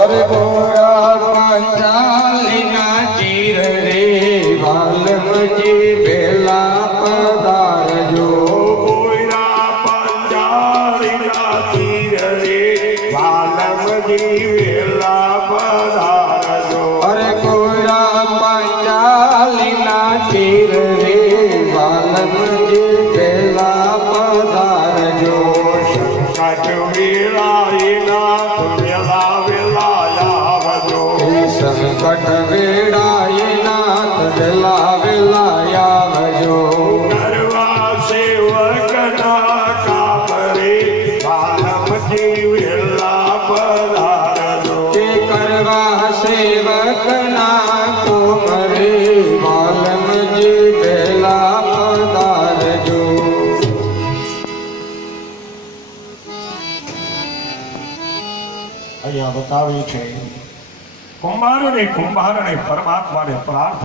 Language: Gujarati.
અરે ગોરા પાંચાલીના ચીર રે વાલમજી વેલા પધારજો. ગોરા પાંચાલીના ચીર રે વાલમજી વેલા પધારજો. અરે ગોરા પાંચાલીના ચીર રે વાલમજી વેલા પધારજો. સંકટ વેળાએના વેલા વેલા આવજો. સંકટ વેળાએ નાથ વેલા વેલા આવજો. કરવા સેવકના કામ રે વાલમજી વેલા પધારજો. તે કરવા સેવકના કોમરે વાલમજી વેલા પધારજો. અહીંયા બતાવ્યું છે કુંભારને પરમાત્માને પ્રાર્થના